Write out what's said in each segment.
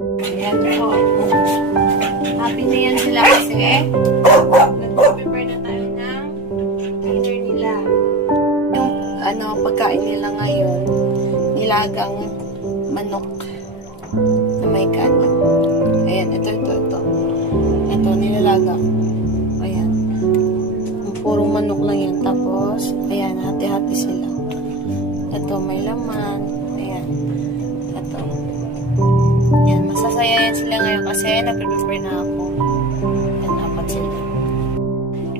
Ayan po. Happy na yan sila kasi nag-prepare na tayo ng dinner nila. Yung pagkain nila ngayon, nilagang manok na may kanin. Ayan, ito. Ito, nilalagang. Ayan. Purong manok lang yan. Tapos, ayan, hati-hati sila. Ito, may laman. Ayan. Ito. Ayan, masasaya yan sila ngayon kasi nag-prepare na ako. Ayan, apat sila.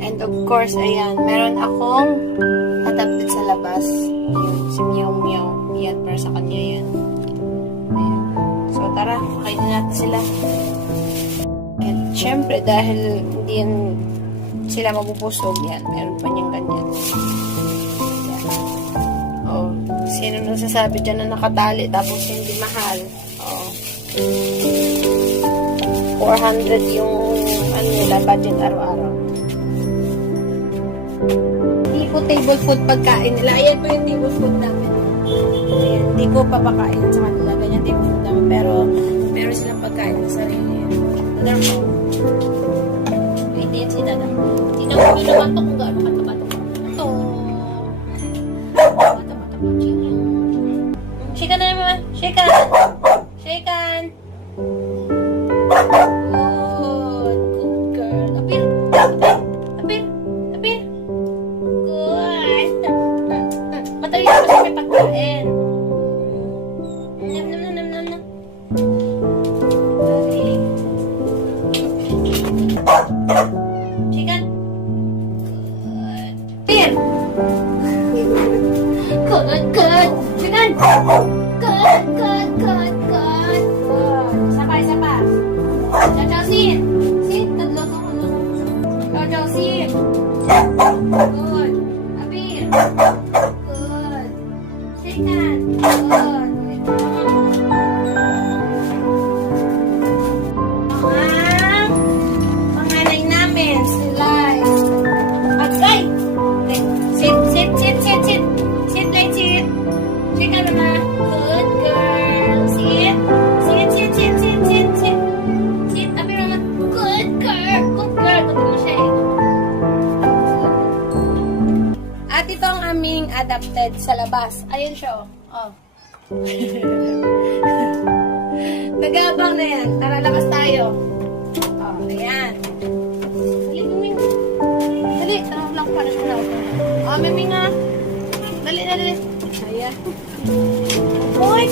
And of course, ayan, meron akong adapted sa labas. Ayan, si Meow Meow. Ayan, para sa kanya yan. Ayan. So, tara, kainin natin sila. And syempre, dahil hindi yan sila mabubusog, yan, meron pa niyang ganyan. Yan. Oh, sino nang sasabi dyan na nakatali tapos hindi mahal? Oh. 400 yung nila, budget araw-araw. Hindi ko table food pagkain nila. Ayan po yung table food namin. Ayan, hindi ko papakain sa kanila. Ganyan table food namin. Pero, meron silang pagkain sa sarili. Tadar mo. Hindi yan si Dada. Tinawag nyo naman ito kung gaano katabato. Ito. Katabato. Shake na naman. Shake on. Shake on. Good girl. Apir. Good. Matawi na kasi may pagkain. Nam. Chicken. Good. Good. Chicken. Good. Sabay. Chow, sit. Sit. Chow, sit. Good. Apir. Good. Chicken. Good. Panganay namin, sila. Agay! Sit. Sit, like sit. Check out naman. Good girl. Sit. Sit. Abi naman. Good girl. Good mo siya eh. At ito ang aming adapted sa labas. Ayun siya oh. Nagabang na yan. Tara, labas tayo. Oh, ayan. Dali, Miming. Dali, tanong lang para sa laot. Oh, Miming nga. Dali. Ayan. Uy!